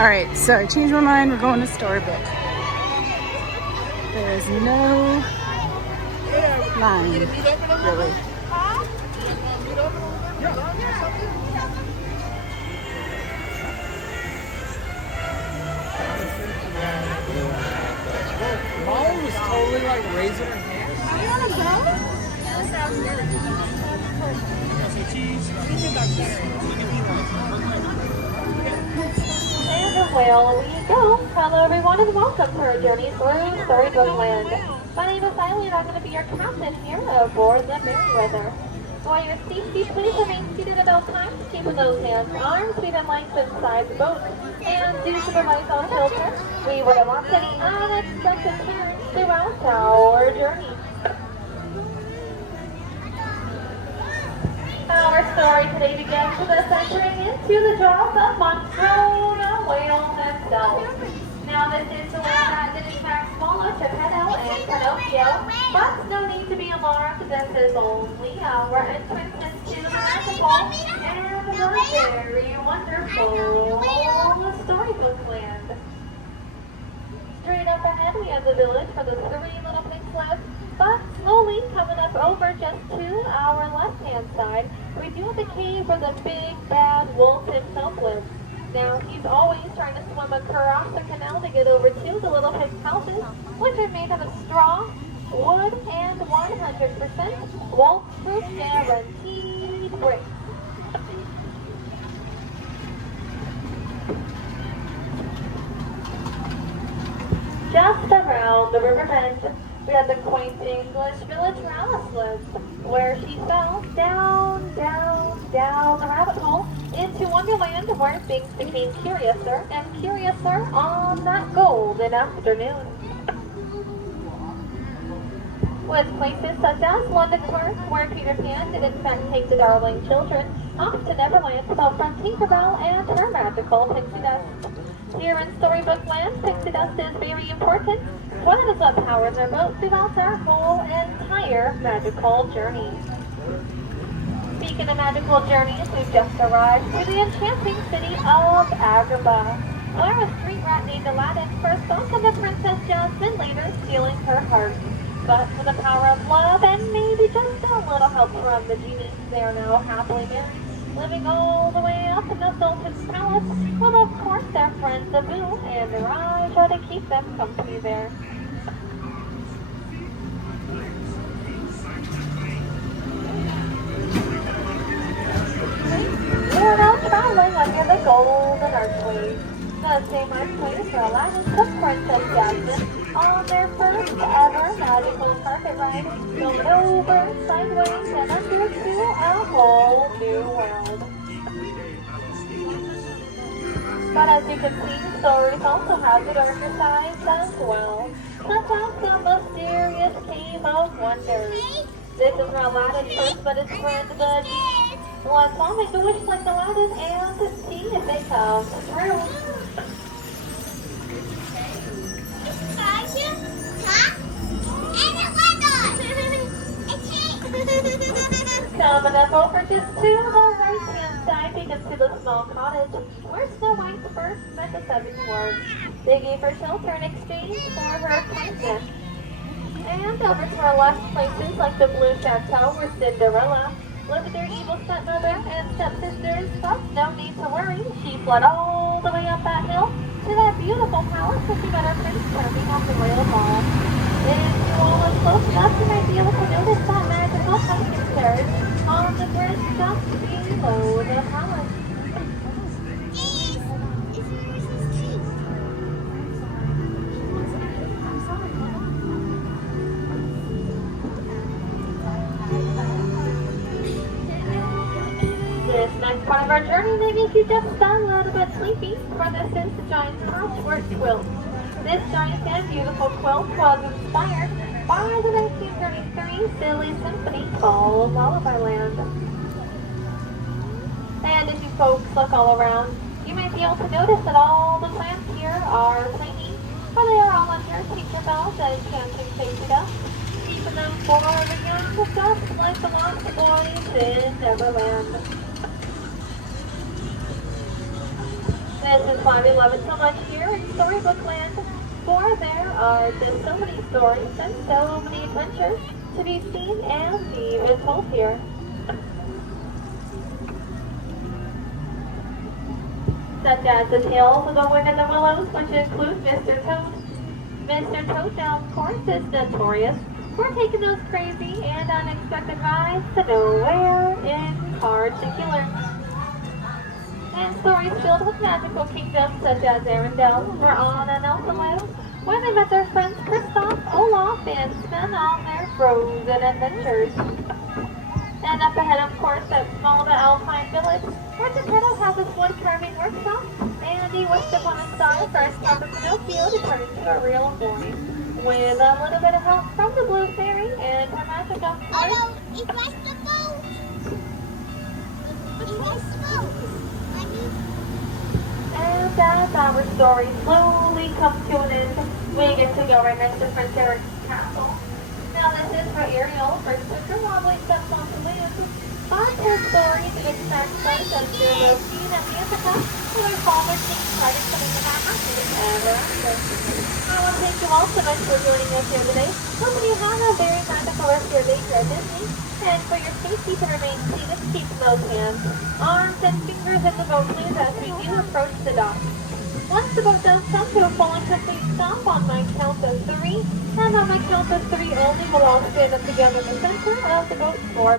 Alright, so I changed my mind. We're going to Storybook. There is no line, really. Molly was totally like raising her hand. You want to go? And away we go. Hello everyone and welcome to our journey through Storybook Land. My name is Eileen and I'm going to be your captain here aboard the Merryweather. While your seats, please remain seated at all times, keeping those hands, arms, feet, and legs inside the boat. And do supervise all children. We would want any unexpected turns throughout our journey. Our story today begins with us entering into the jaws of Monstro, the whale himself. Now this is the whale that did in fact swallow Geppetto and Pinocchio, but no need to be alarmed, this is only our entrance into the magical and the very wonderful Storybook Land. Straight up ahead we have the village where the three little pigs live, but slowly coming up over just to our left-hand side, we do have the cave where the big bad wolf himself lives. Now, he's always trying to swim across the canal to get over to the little pig's houses, which are made out of straw, wood, and 100% Walt-proof guaranteed bricks. Just around the river bend, we have the quaint English village where Alice lives, where she fell down the rabbit hole into Wonderland, where things became curiouser and curiouser on that golden afternoon. With places such as London Park, where Peter Pan did in fact take the darling children off to Neverland to confront Tinkerbell and her magical pixie dust. Here in Storybook Land, pixie dust is very important, so that is what powers our boat throughout our whole entire magical journey. Speaking of magical journeys, we've just arrived to the enchanting city of Agrabah, where a street rat named Aladdin first thought of the Princess Jasmine, later stealing her heart. But with the power of love and maybe just a little help from the genie, they are now happily married, living all the way up in the Sultan's palace, with of course their friends Abu and Mirage are to keep them company there. We're now traveling under the golden archway. The same archway where Aladdin took Princess Jasmine on their first ever magical carpet ride, going over, sideways, and under to a whole new world. But as you can see, stories also have the darker sides as well, such as the mysterious Cave of Wonders. This is where Aladdin first met his friend the genie. Let's all make a wish like Aladdin and see if it comes true. Coming up over just to the right-hand side, you can see the small cottage where Snow White first met the Seven Dwarfs. They gave her shelter in exchange for her kindness. And over to our left, places like the Blue Chateau where Cinderella lived with their evil stepmother and stepsisters, but no need to worry, she fled all the way up that hill to that beautiful palace where she met her Prince Charming at the Royal Ball. If you all look close enough, you might be able to notice that magical pumpkin carriage on the bridge just below the palace. This next part of our journey may make you just a little bit sleepy, for this is the giant patchwork quilt. This giant and beautiful quilt was inspired by the 1933 silly symphony called Lullabyland. And if you folks look all around, you might be able to notice that all the plants here are tiny, for they are all under Tinkerbell's enchanting pixie dust, keeping them for the young, just like the lost boys in Neverland. This is 511 so much here in Storybook Land, for there are just so many stories and so many adventures to be seen and be told here. Such as the Tales of the Wind and the Willows, which include Mr. Toad. Mr. Toad, now of course, is notorious for taking those crazy and unexpected rides to nowhere in particular. And stories filled with magical kingdoms such as Arendelle, where Anna and Elsa live, where they met their friends Kristoff, Olaf, and spent all their frozen adventures. And up ahead, of course, at Smolda Alpine Village, where Geppetto has his wood carving workshop, and he wished upon a star for his clever Pinocchio to turn into a real boy, with a little bit of help from the Blue Fairy and her magic of course. Hello, it's the boat. It's the boat. And as our story slowly comes to an end, we get to go right next to Prince Eric's castle. Now this is where Ariel first took her wobbly steps onto land. But his story didn't take place as there was seen at Ithaca, where their father King tried to put in the happiness ever after. I want to thank you all so much for joining us here today. Hoping you have a very magical rest of your day here at Disney. And for your safety to remain seated, keep those hands, arms, and fingers in the boat, please, as we do approach the dock. Once the boat does come to a full and complete stop on my count of 3, and on my count of 3 only, we'll all stand up together in the center of the boat for